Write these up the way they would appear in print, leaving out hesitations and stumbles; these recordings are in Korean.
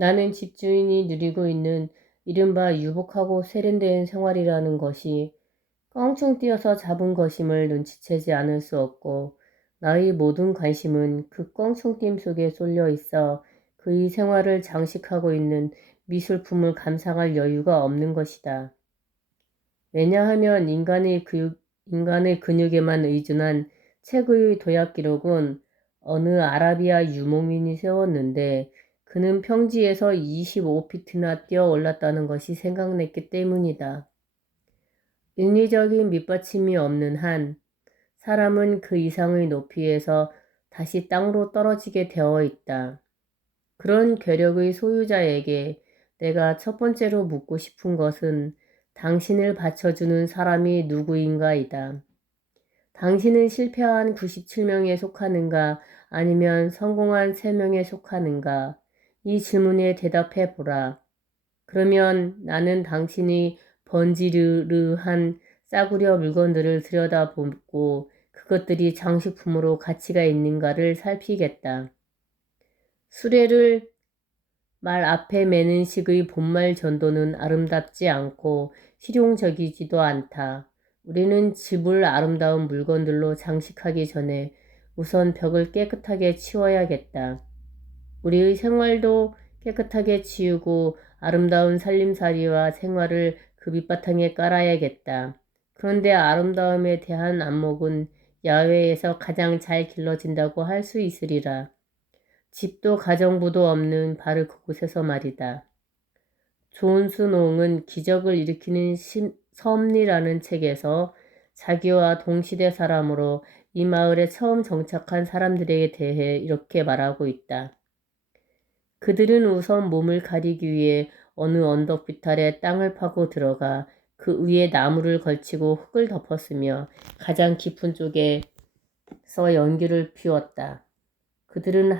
나는 집주인이 누리고 있는 이른바 유복하고 세련된 생활이라는 것이 껑충 뛰어서 잡은 것임을 눈치채지 않을 수 없고, 나의 모든 관심은 그 껑충팀 속에 쏠려 있어 그의 생활을 장식하고 있는 미술품을 감상할 여유가 없는 것이다. 왜냐하면 인간의 근육에만 의존한 최고의 도약 기록은 어느 아라비아 유목민이 세웠는데, 그는 평지에서 25피트나 뛰어 올랐다는 것이 생각났기 때문이다. 인위적인 밑받침이 없는 한 사람은 그 이상의 높이에서 다시 땅으로 떨어지게 되어 있다. 그런 괴력의 소유자에게 내가 첫 번째로 묻고 싶은 것은 당신을 받쳐주는 사람이 누구인가이다. 당신은 실패한 97명에 속하는가, 아니면 성공한 3명에 속하는가? 이 질문에 대답해 보라. 그러면 나는 당신이 번지르르한 싸구려 물건들을 들여다보고 그것들이 장식품으로 가치가 있는가를 살피겠다. 수레를 말 앞에 매는 식의 본말 전도는 아름답지 않고 실용적이지도 않다. 우리는 집을 아름다운 물건들로 장식하기 전에 우선 벽을 깨끗하게 치워야겠다. 우리의 생활도 깨끗하게 치우고 아름다운 살림살이와 생활을 그 밑바탕에 깔아야겠다. 그런데 아름다움에 대한 안목은 야외에서 가장 잘 길러진다고 할 수 있으리라. 집도 가정부도 없는 바로 그곳에서 말이다. 존 스노우는 기적을 일으키는 섭리라는 책에서 자기와 동시대 사람으로 이 마을에 처음 정착한 사람들에 대해 이렇게 말하고 있다. 그들은 우선 몸을 가리기 위해 어느 언덕 비탈에 땅을 파고 들어가 그 위에 나무를 걸치고 흙을 덮었으며 가장 깊은 쪽에서 연기를 피웠다. 그들은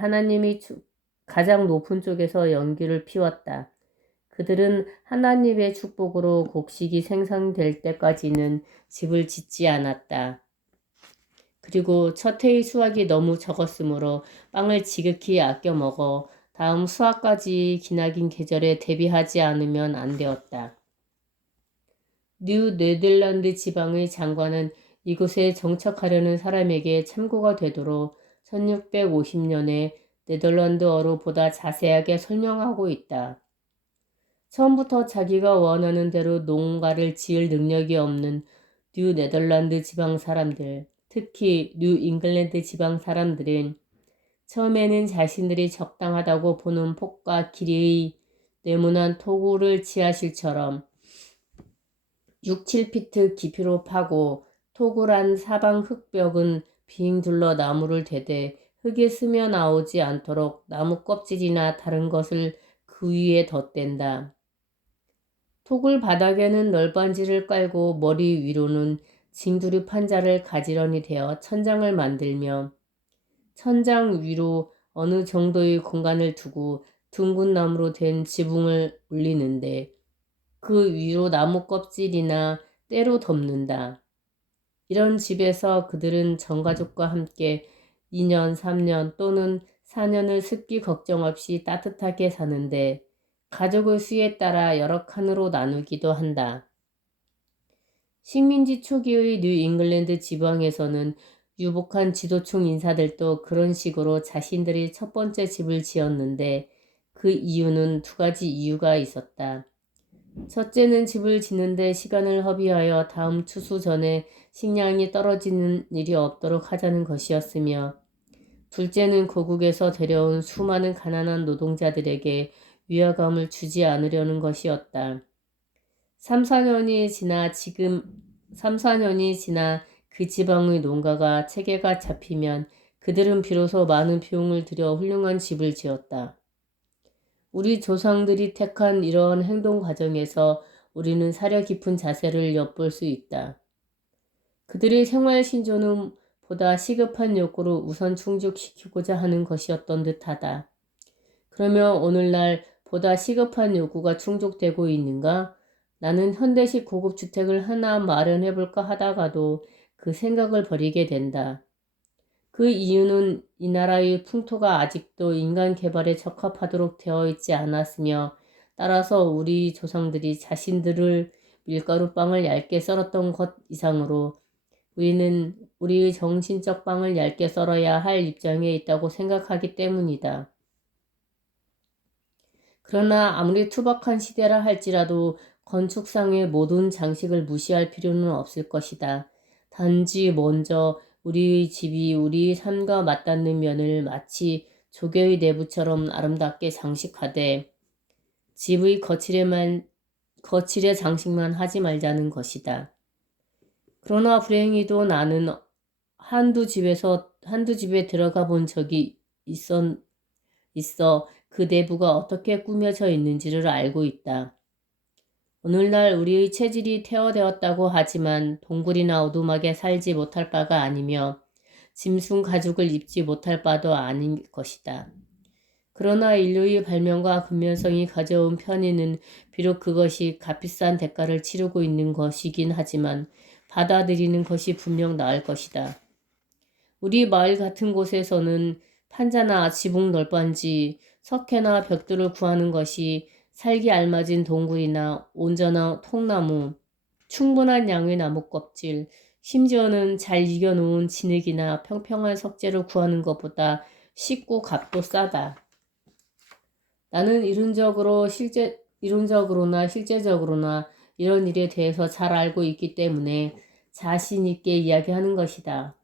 가장 높은 쪽에서 연기를 피웠다. 그들은 하나님의 축복으로 곡식이 생산될 때까지는 집을 짓지 않았다. 그리고 첫 해의 수확이 너무 적었으므로 빵을 지극히 아껴 먹어 다음 수확까지 기나긴 계절에 대비하지 않으면 안 되었다. 뉴 네덜란드 지방의 장관은 이곳에 정착하려는 사람에게 참고가 되도록 1650년에 네덜란드어로 보다 자세하게 설명하고 있다. 처음부터 자기가 원하는 대로 농가를 지을 능력이 없는 뉴 네덜란드 지방 사람들, 특히 뉴 잉글랜드 지방 사람들은 처음에는 자신들이 적당하다고 보는 폭과 길이의 네모난 토구를 지하실처럼 6, 7피트 깊이로 파고 토굴한 사방 흙벽은 빙 둘러 나무를 대되 흙에 스며 나오지 않도록 나무 껍질이나 다른 것을 그 위에 덧댄다. 토굴 바닥에는 널빤지를 깔고 머리 위로는 징두리 판자를 가지런히 대어 천장을 만들며 천장 위로 어느 정도의 공간을 두고 둥근 나무로 된 지붕을 올리는데 그 위로 나무 껍질이나 때로 덮는다. 이런 집에서 그들은 전가족과 함께 2년, 3년 또는 4년을 습기 걱정 없이 따뜻하게 사는데 가족의 수에 따라 여러 칸으로 나누기도 한다. 식민지 초기의 뉴 잉글랜드 지방에서는 유복한 지도층 인사들도 그런 식으로 자신들이 첫 번째 집을 지었는데 그 이유는 2가지 이유가 있었다. 첫째는 집을 짓는데 시간을 허비하여 다음 추수 전에 식량이 떨어지는 일이 없도록 하자는 것이었으며, 둘째는 고국에서 데려온 수많은 가난한 노동자들에게 위화감을 주지 않으려는 것이었다. 3, 4년이 지나 그 지방의 농가가 체계가 잡히면 그들은 비로소 많은 비용을 들여 훌륭한 집을 지었다. 우리 조상들이 택한 이러한 행동 과정에서 우리는 사려 깊은 자세를 엿볼 수 있다. 그들의 생활 신조는 보다 시급한 욕구를 우선 충족시키고자 하는 것이었던 듯하다. 그러면 오늘날 보다 시급한 요구가 충족되고 있는가? 나는 현대식 고급 주택을 하나 마련해볼까 하다가도 그 생각을 버리게 된다. 그 이유는 이 나라의 풍토가 아직도 인간 개발에 적합하도록 되어 있지 않았으며 따라서 우리 조상들이 자신들을 밀가루빵을 얇게 썰었던 것 이상으로 우리는 우리의 정신적 빵을 얇게 썰어야 할 입장에 있다고 생각하기 때문이다. 그러나 아무리 투박한 시대라 할지라도 건축상의 모든 장식을 무시할 필요는 없을 것이다. 단지 먼저 우리의 집이 우리의 삶과 맞닿는 면을 마치 조개의 내부처럼 아름답게 장식하되 집의 거칠의 장식만 하지 말자는 것이다. 그러나 불행히도 나는 한두 집에 들어가 본 적이 있어 그 내부가 어떻게 꾸며져 있는지를 알고 있다. 오늘날 우리의 체질이 퇴화되었다고 하지만 동굴이나 오두막에 살지 못할 바가 아니며 짐승 가죽을 입지 못할 바도 아닌 것이다. 그러나 인류의 발명과 근면성이 가져온 편의는 비록 그것이 값비싼 대가를 치르고 있는 것이긴 하지만 받아들이는 것이 분명 나을 것이다. 우리 마을 같은 곳에서는 판자나 지붕 널빤지, 석회나 벽돌을 구하는 것이 살기 알맞은 동굴이나 온전한 통나무, 충분한 양의 나무 껍질, 심지어는 잘 익혀놓은 진흙이나 평평한 석재를 구하는 것보다 쉽고 값도 싸다. 나는 이론적으로나 실제적으로나 이런 일에 대해서 잘 알고 있기 때문에 자신 있게 이야기하는 것이다.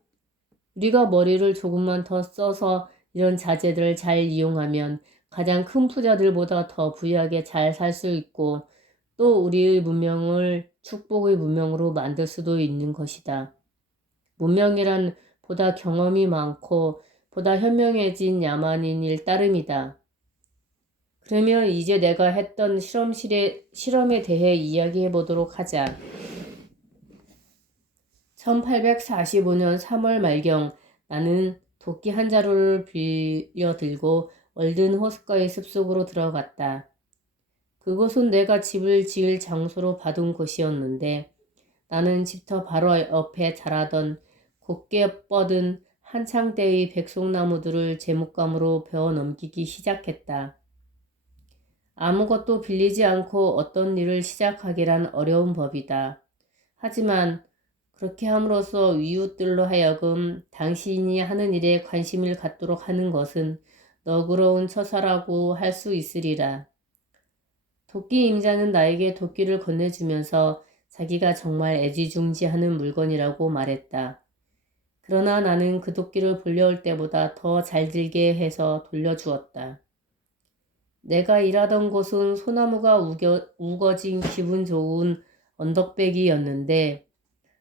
우리가 머리를 조금만 더 써서 이런 자재들을 잘 이용하면 가장 큰 부자들보다 더 부유하게 잘 살 수 있고 또 우리의 문명을 축복의 문명으로 만들 수도 있는 것이다. 문명이란 보다 경험이 많고 보다 현명해진 야만인일 따름이다. 그러면 이제 내가 했던 실험에 대해 이야기해 보도록 하자. 1845년 3월 말경 나는 도끼 한 자루를 빌려들고 얼든 호숫가의 숲속으로 들어갔다. 그곳은 내가 집을 지을 장소로 받은 곳이었는데 나는 집터 바로 옆에 자라던 곱게 뻗은 한창대의 백송나무들을 제목감으로 베어 넘기기 시작했다. 아무것도 빌리지 않고 어떤 일을 시작하기란 어려운 법이다. 하지만 그렇게 함으로써 이웃들로 하여금 당신이 하는 일에 관심을 갖도록 하는 것은 너그러운 처사라고 할 수 있으리라. 도끼 임자는 나에게 도끼를 건네주면서 자기가 정말 애지중지하는 물건이라고 말했다. 그러나 나는 그 도끼를 불려올 때보다 더 잘 들게 해서 돌려주었다. 내가 일하던 곳은 소나무가 우거진 기분 좋은 언덕배기였는데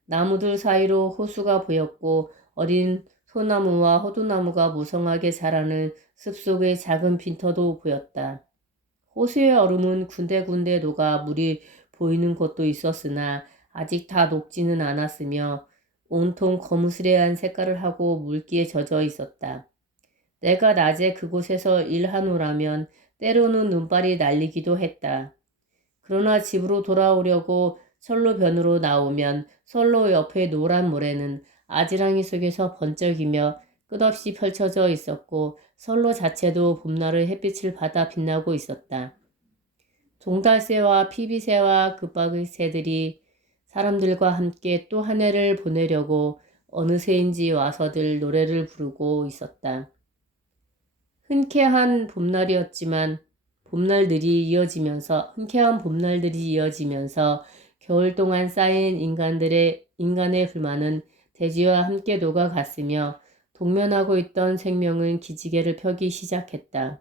나무들 사이로 호수가 보였고 어린 소나무와 호두나무가 무성하게 자라는 숲속의 작은 빈터도 보였다. 호수의 얼음은 군데군데 녹아 물이 보이는 곳도 있었으나 아직 다 녹지는 않았으며 온통 거무스레한 색깔을 하고 물기에 젖어 있었다. 내가 낮에 그곳에서 일하노라면 때로는 눈발이 날리기도 했다. 그러나 집으로 돌아오려고 선로변으로 나오면 선로 옆에 노란 모래는 아지랑이 속에서 번쩍이며 끝없이 펼쳐져 있었고 선로 자체도 봄날의 햇빛을 받아 빛나고 있었다. 종달새와 피비새와 급박의 새들이 사람들과 함께 또 한 해를 보내려고 어느새인지 와서들 노래를 부르고 있었다. 흔쾌한 봄날들이 이어지면서 겨울 동안 쌓인 인간의 불만은 대지와 함께 녹아갔으며 동면하고 있던 생명은 기지개를 펴기 시작했다.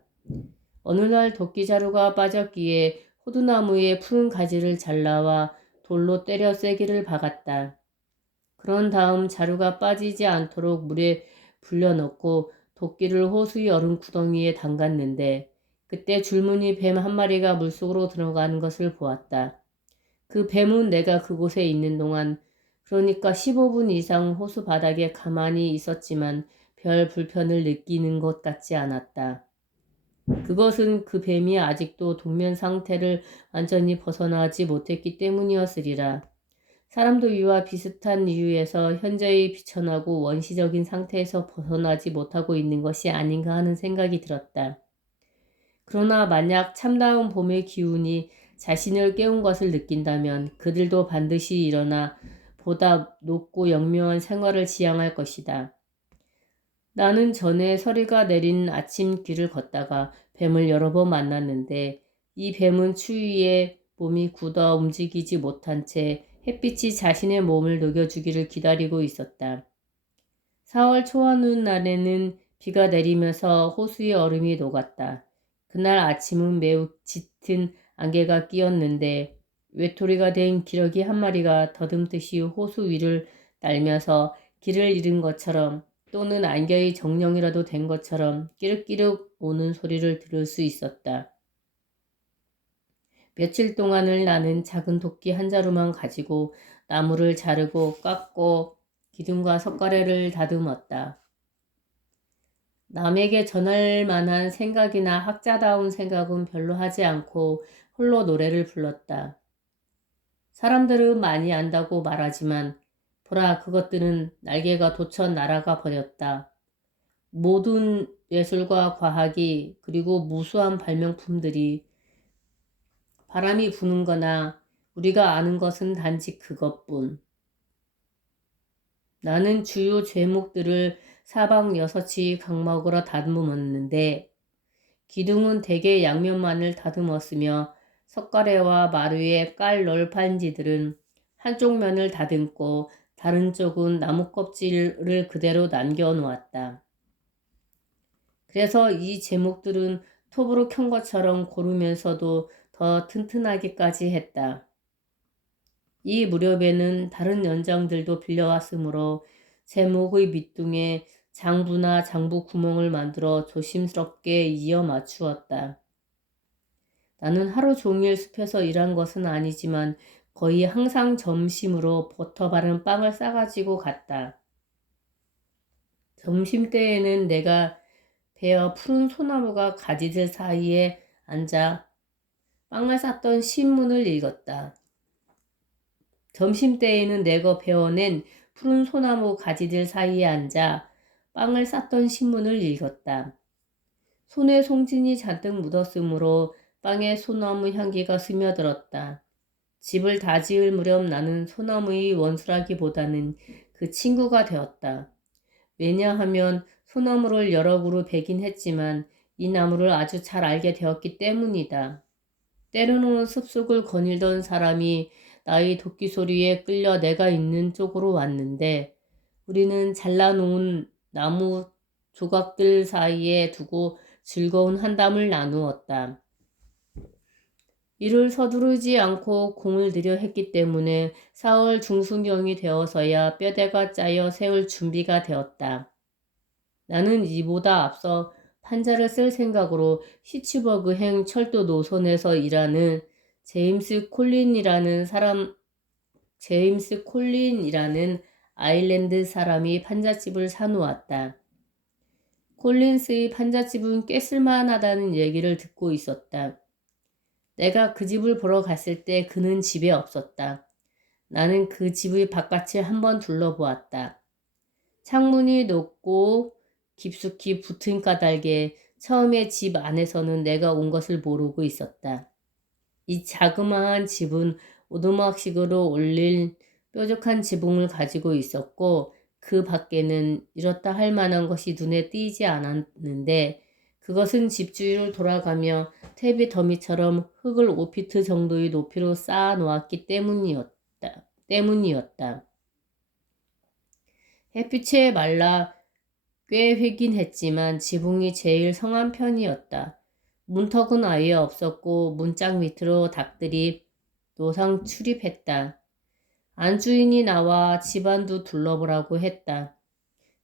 어느 날 도끼자루가 빠졌기에 호두나무의 푸른 가지를 잘라와 돌로 때려 쐐기를 박았다. 그런 다음 자루가 빠지지 않도록 물에 불려넣고 도끼를 호수의 얼음 구덩이에 담갔는데 그때 줄무늬 뱀 한 마리가 물속으로 들어가는 것을 보았다. 그 뱀은 내가 그곳에 있는 동안 그러니까 15분 이상 호수 바닥에 가만히 있었지만 별 불편을 느끼는 것 같지 않았다. 그것은 그 뱀이 아직도 동면 상태를 완전히 벗어나지 못했기 때문이었으리라. 사람도 이와 비슷한 이유에서 현재의 비천하고 원시적인 상태에서 벗어나지 못하고 있는 것이 아닌가 하는 생각이 들었다. 그러나 만약 참다운 봄의 기운이 자신을 깨운 것을 느낀다면 그들도 반드시 일어나 보다 높고 영묘한 생활을 지향할 것이다. 나는 전에 서리가 내린 아침길을 걷다가 뱀을 여러 번 만났는데 이 뱀은 추위에 몸이 굳어 움직이지 못한 채 햇빛이 자신의 몸을 녹여주기를 기다리고 있었다. 4월 초하는 날에는 비가 내리면서 호수의 얼음이 녹았다. 그날 아침은 매우 짙은 안개가 끼었는데 외톨이가 된 기러기 한 마리가 더듬듯이 호수 위를 날면서 길을 잃은 것처럼 또는 안개의 정령이라도 된 것처럼 끼륵끼륵 오는 소리를 들을 수 있었다. 며칠 동안을 나는 작은 도끼 한 자루만 가지고 나무를 자르고 깎고 기둥과 석가래를 다듬었다. 남에게 전할 만한 생각이나 학자다운 생각은 별로 하지 않고 홀로 노래를 불렀다. 사람들은 많이 안다고 말하지만 보라, 그것들은 날개가 돋쳐 날아가 버렸다. 모든 예술과 과학이 그리고 무수한 발명품들이 바람이 부는 거나 우리가 아는 것은 단지 그것뿐. 나는 주요 제목들을 사방 6이 각막으로 다듬었는데 기둥은 대개 양면만을 다듬었으며 석가래와 마루의 깔 널판지들은 한쪽 면을 다듬고 다른 쪽은 나무 껍질을 그대로 남겨놓았다. 그래서 이 제목들은 톱으로 켠 것처럼 고르면서도 더 튼튼하기까지 했다. 이 무렵에는 다른 연장들도 빌려왔으므로 제목의 밑둥에 장부나 장부 구멍을 만들어 조심스럽게 이어 맞추었다. 나는 하루 종일 숲에서 일한 것은 아니지만 거의 항상 점심으로 버터 바른 빵을 싸가지고 갔다. 점심때에는 내가 베어 푸른 소나무가 가지들 사이에 앉아 빵을 쌌던 신문을 읽었다. 점심때에는 내가 베어낸 푸른 소나무 가지들 사이에 앉아 빵을 쌌던 신문을 읽었다. 손에 송진이 잔뜩 묻었으므로 빵에 소나무 향기가 스며들었다. 집을 다 지을 무렵 나는 소나무의 원수라기보다는 그 친구가 되었다. 왜냐하면 소나무를 여러 그루 베긴 했지만 이 나무를 아주 잘 알게 되었기 때문이다. 때로는 숲속을 거닐던 사람이 나의 도끼 소리에 끌려 내가 있는 쪽으로 왔는데 우리는 잘라놓은 나무 조각들 사이에 두고 즐거운 한담을 나누었다. 일을 서두르지 않고 공을 들여 했기 때문에 4월 중순경이 되어서야 뼈대가 짜여 세울 준비가 되었다. 나는 이보다 앞서 판자를 쓸 생각으로 시츠버그행 철도 노선에서 일하는 제임스 콜린이라는 아일랜드 사람이 판잣집을 사놓았다. 콜린스의 판잣집은 꽤 쓸만하다는 얘기를 듣고 있었다. 내가 그 집을 보러 갔을 때 그는 집에 없었다. 나는 그 집의 바깥을 한번 둘러보았다. 창문이 높고 깊숙이 붙은 까닭에 처음에 집 안에서는 내가 온 것을 모르고 있었다. 이 자그마한 집은 오두막식으로 올린 뾰족한 지붕을 가지고 있었고 그 밖에는 이렇다 할 만한 것이 눈에 띄지 않았는데 그것은 집 주위를 돌아가며 퇴비 더미처럼 흙을 5피트 정도의 높이로 쌓아 놓았기 때문이었다. 햇빛에 말라 꽤 회긴 했지만 지붕이 제일 성한 편이었다. 문턱은 아예 없었고 문짝 밑으로 닭들이 노상 출입했다. 안주인이 나와 집안도 둘러보라고 했다.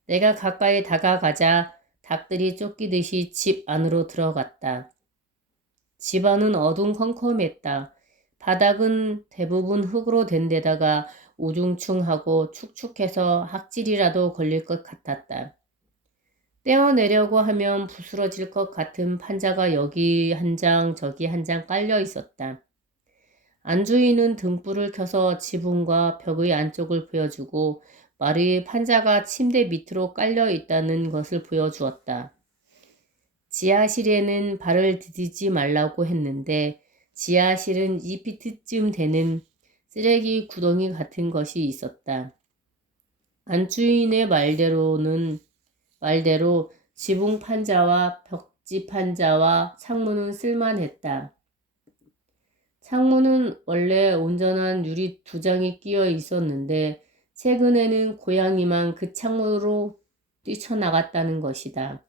내가 가까이 다가가자 닭들이 쫓기듯이 집 안으로 들어갔다. 집안은 어둠컴컴했다. 바닥은 대부분 흙으로 된 데다가 우중충하고 축축해서 학질이라도 걸릴 것 같았다. 떼어내려고 하면 부스러질 것 같은 판자가 여기 한 장 저기 한 장 깔려 있었다. 안주인은 등불을 켜서 지붕과 벽의 안쪽을 보여주고 마루에 판자가 침대 밑으로 깔려 있다는 것을 보여주었다. 지하실에는 발을 디디지 말라고 했는데 지하실은 2피트쯤 되는 쓰레기 구덩이 같은 것이 있었다. 안주인의 말대로 지붕 판자와 벽지 판자와 창문은 쓸만했다. 창문은 원래 온전한 유리 2장이 끼어 있었는데 최근에는 고양이만 그 창문으로 뛰쳐나갔다는 것이다.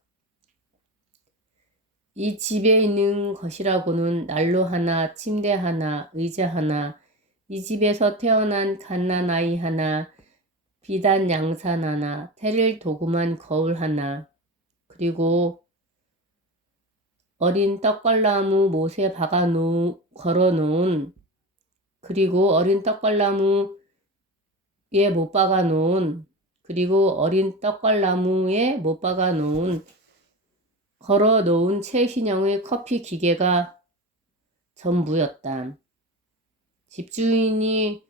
이 집에 있는 것이라고는 난로 하나, 침대 하나, 의자 하나, 이 집에서 태어난 갓난아이 하나, 비단 양산 하나, 테릴 도구만 거울 하나, 그리고 어린 떡갈나무 못에 걸어놓은, 그리고 어린 떡갈나무에 못 박아놓은, 그리고 어린 떡갈나무에 못 박아놓은 걸어놓은 최신형의 커피 기계가 전부였다. 집주인이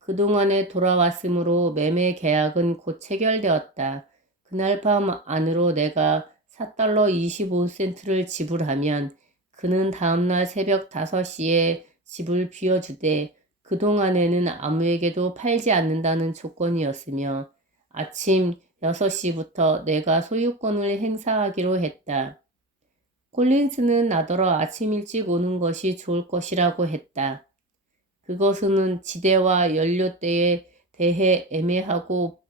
그동안에 돌아왔으므로 매매 계약은 곧 체결되었다. 그날 밤 안으로 내가 $4.25를 지불하면 그는 다음날 새벽 5시에 집을 비워주되 그동안에는 아무에게도 팔지 않는다는 조건이었으며 아침 6시부터 내가 소유권을 행사하기로 했다. 콜린스는 나더러 아침 일찍 오는 것이 좋을 것이라고 했다. 그것은 지대와 연료대에 대해 애매하고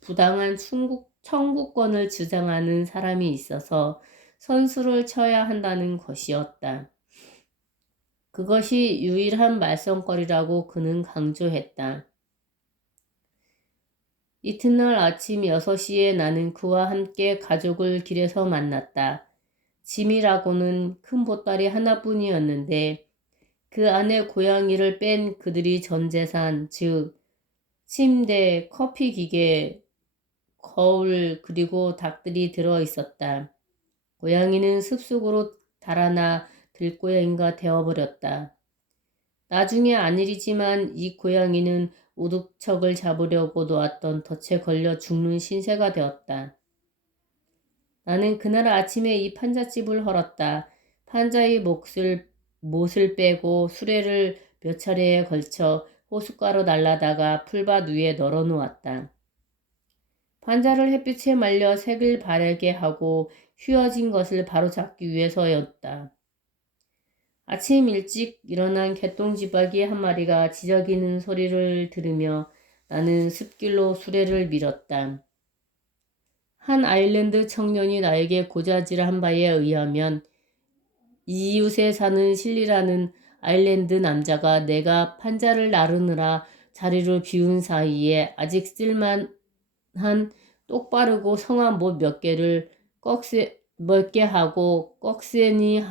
부당한 청구권을 주장하는 사람이 있어서 선수를 쳐야 한다는 것이었다. 그것이 유일한 말썽거리라고 그는 강조했다. 이튿날 아침 6시에 나는 그와 함께 가족을 길에서 만났다. 짐이라고는 큰 보따리 하나뿐이었는데 그 안에 고양이를 뺀 그들이 전 재산, 즉 침대, 커피 기계, 거울 그리고 닭들이 들어 있었다. 고양이는 습속으로 달아나 들고양이가 되어버렸다. 나중에 아니지만 이 고양이는 우두척을 잡으려고 놓았던 덫에 걸려 죽는 신세가 되었다. 나는 그날 아침에 이 판잣집을 헐었다. 판자의 못을 빼고 수레를 몇 차례에 걸쳐 호숫가로 날라다가 풀밭 위에 널어놓았다. 판자를 햇빛에 말려 색을 바르게 하고 휘어진 것을 바로잡기 위해서였다. 아침 일찍 일어난 개똥지박이 한 마리가 지저귀는 소리를 들으며 나는 숲길로 수레를 밀었다. 한 아일랜드 청년이 나에게 고자질한 바에 의하면 이웃에 사는 실리라는 아일랜드 남자가 내가 판자를 나르느라 자리를 비운 사이에 아직 쓸만한 똑바르고 성한 못 몇 개 하고 꺽쇠니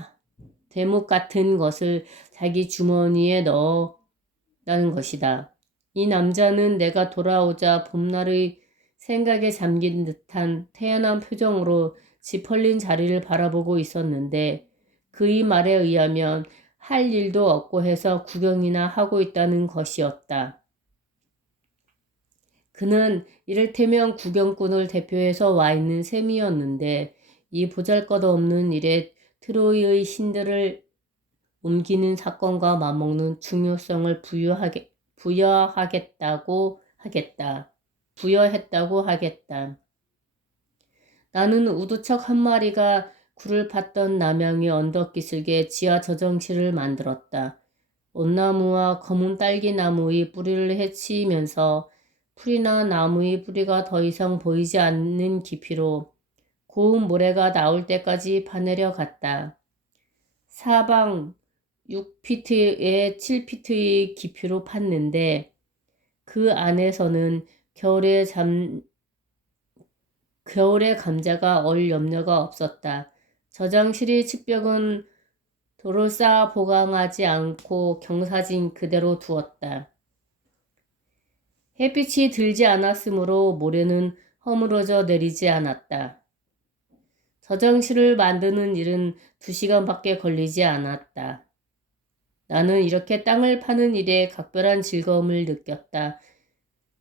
대목 같은 것을 자기 주머니에 넣었다는 것이다. 이 남자는 내가 돌아오자 봄날의 생각에 잠긴 듯한 태연한 표정으로 지펄린 자리를 바라보고 있었는데 그의 말에 의하면 할 일도 없고 해서 구경이나 하고 있다는 것이었다. 그는 이를테면 구경꾼을 대표해서 와 있는 셈이었는데 이 보잘것없는 일에 트로이의 신들을 옮기는 사건과 맞먹는 중요성을 부여했다고 하겠다. 나는 우두척 한 마리가 굴을 팠던 남양의 언덕 기슭에 지하 저정실을 만들었다. 온나무와 검은 딸기나무의 뿌리를 헤치면서 풀이나 나무의 뿌리가 더 이상 보이지 않는 깊이로 고운 모래가 나올 때까지 파내려 갔다. 사방 6피트에 7피트의 깊이로 팠는데 그 안에서는 겨울에 감자가 얼 염려가 없었다. 저장실의 측벽은 돌을 쌓아 보강하지 않고 경사진 그대로 두었다. 햇빛이 들지 않았으므로 모래는 허물어져 내리지 않았다. 저장실을 만드는 일은 2시간밖에 걸리지 않았다. 나는 이렇게 땅을 파는 일에 각별한 즐거움을 느꼈다.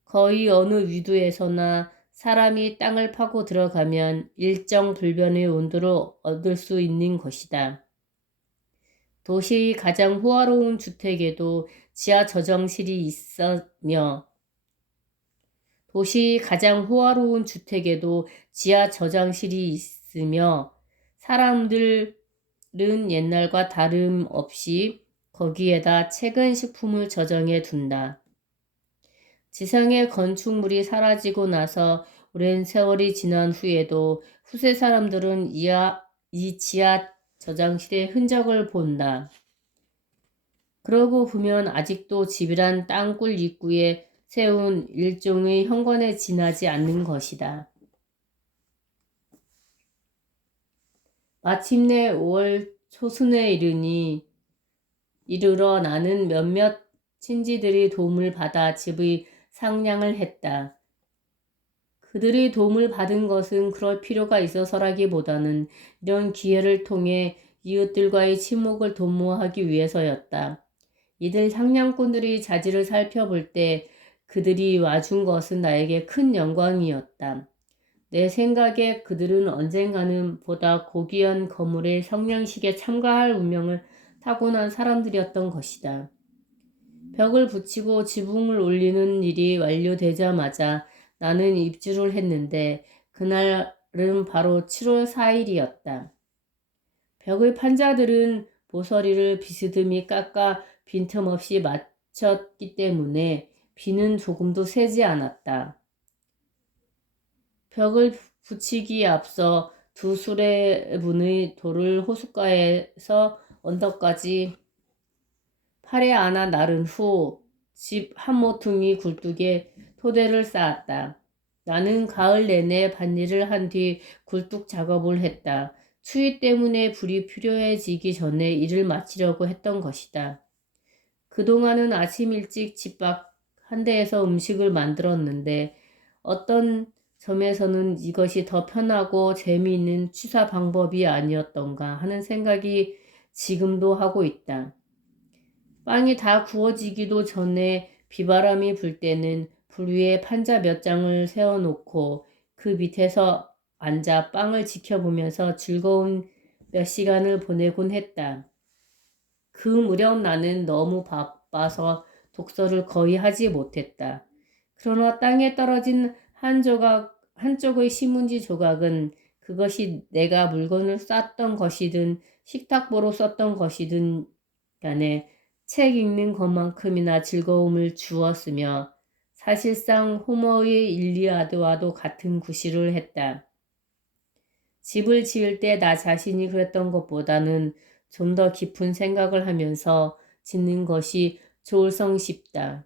거의 어느 위두에서나 사람이 땅을 파고 들어가면 일정 불변의 온도를 얻을 수 있는 것이다. 도시의 가장 호화로운 주택에도 지하 저장실이 있으며 사람들은 옛날과 다름없이 거기에다 최근 식품을 저장해 둔다. 지상의 건축물이 사라지고 나서 오랜 세월이 지난 후에도 후세 사람들은 이 지하 저장실의 흔적을 본다. 그러고 보면 아직도 집이란 땅굴 입구에 세운 일종의 현관에 지나지 않는 것이다. 마침내 5월 초순에 이르러 나는 몇몇 친지들의 도움을 받아 집의 상량을 했다. 그들의 도움을 받은 것은 그럴 필요가 있어서라기보다는 이런 기회를 통해 이웃들과의 친목을 도모하기 위해서였다. 이들 상량꾼들의 자질을 살펴볼 때 그들이 와준 것은 나에게 큰 영광이었다. 내 생각에 그들은 언젠가는 보다 고귀한 거물의 성냥식에 참가할 운명을 타고난 사람들이었던 것이다. 벽을 붙이고 지붕을 올리는 일이 완료되자마자 나는 입주를 했는데 그날은 바로 7월 4일이었다. 벽의 판자들은 모서리를 비스듬히 깎아 빈틈없이 맞췄기 때문에 비는 조금도 새지 않았다. 벽을 붙이기에 앞서 두 수레분의 돌을 호숫가에서 언덕까지 팔에 안아 나른 후 집 한 모퉁이 굴뚝에 토대를 쌓았다. 나는 가을 내내 밭일을 한 뒤 굴뚝 작업을 했다. 추위 때문에 불이 필요해지기 전에 일을 마치려고 했던 것이다. 그동안은 아침 일찍 집 밖 한 대에서 음식을 만들었는데 어떤 점에서는 이것이 더 편하고 재미있는 취사 방법이 아니었던가 하는 생각이 지금도 하고 있다. 빵이 다 구워지기도 전에 비바람이 불 때는 불 위에 판자 몇 장을 세워놓고 그 밑에서 앉아 빵을 지켜보면서 즐거운 몇 시간을 보내곤 했다. 그 무렵 나는 너무 바빠서 독서를 거의 하지 못했다. 그러나 땅에 떨어진 한쪽의 신문지 조각은 그것이 내가 물건을 쌌던 것이든 식탁보로 썼던 것이든 간에 책 읽는 것만큼이나 즐거움을 주었으며 사실상 호머의 일리아드와도 같은 구실을 했다. 집을 지을 때 나 자신이 그랬던 것보다는 좀 더 깊은 생각을 하면서 짓는 것이 좋을성 싶다.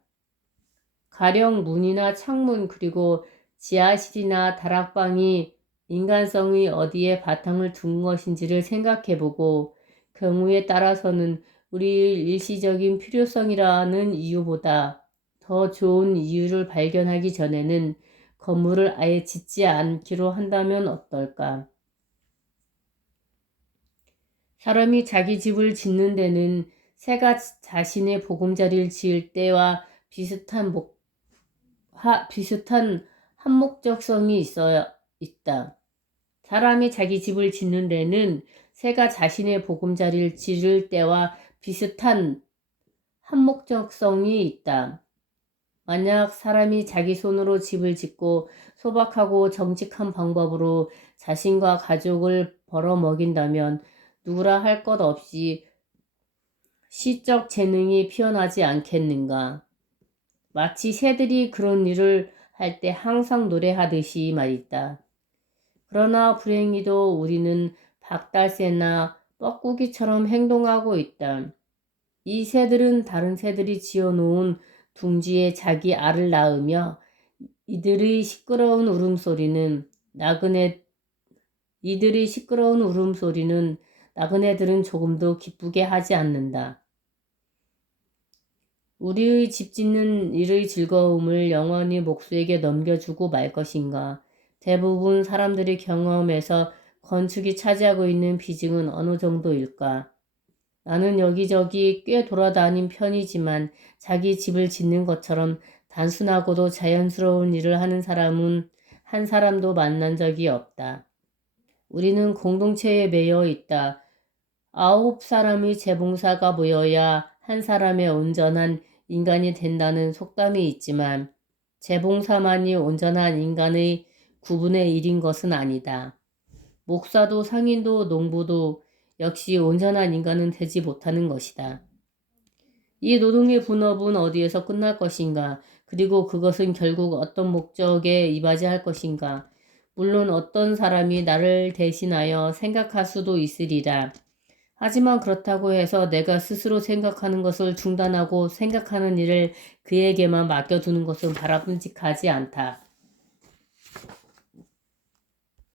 가령 문이나 창문 그리고 지하실이나 다락방이 인간성이 어디에 바탕을 둔 것인지를 생각해보고 경우에 따라서는 우리의 일시적인 필요성이라는 이유보다 더 좋은 이유를 발견하기 전에는 건물을 아예 짓지 않기로 한다면 어떨까? 사람이 자기 집을 짓는 데는 새가 자신의 보금자리를 지을 때와 비슷한 한목적성이 있다. 사람이 자기 집을 짓는 데는 새가 자신의 보금자리를 지을 때와 비슷한 한목적성이 있다. 만약 사람이 자기 손으로 집을 짓고 소박하고 정직한 방법으로 자신과 가족을 벌어먹인다면 누구라 할 것 없이 시적 재능이 피어나지 않겠는가. 마치 새들이 그런 일을 할 때 항상 노래하듯이 말이다. 그러나 불행히도 우리는 박달새나 뻐꾸기처럼 행동하고 있다. 이 새들은 다른 새들이 지어놓은 둥지에 자기 알을 낳으며 이들의 시끄러운 울음소리는 나그네들은 조금도 기쁘게 하지 않는다. 우리의 집 짓는 일의 즐거움을 영원히 목수에게 넘겨주고 말 것인가? 대부분 사람들의 경험에서 건축이 차지하고 있는 비중은 어느 정도일까? 나는 여기저기 꽤 돌아다닌 편이지만 자기 집을 짓는 것처럼 단순하고도 자연스러운 일을 하는 사람은 한 사람도 만난 적이 없다. 우리는 공동체에 매여 있다. 9사람의 재봉사가 모여야 한 사람의 온전한 인간이 된다는 속담이 있지만 재봉사만이 온전한 인간의 9분의 1인 것은 아니다. 목사도 상인도 농부도 역시 온전한 인간은 되지 못하는 것이다. 이 노동의 분업은 어디에서 끝날 것인가? 그리고 그것은 결국 어떤 목적에 이바지할 것인가? 물론 어떤 사람이 나를 대신하여 생각할 수도 있으리라. 하지만 그렇다고 해서 내가 스스로 생각하는 것을 중단하고 생각하는 일을 그에게만 맡겨두는 것은 바람직하지 않다.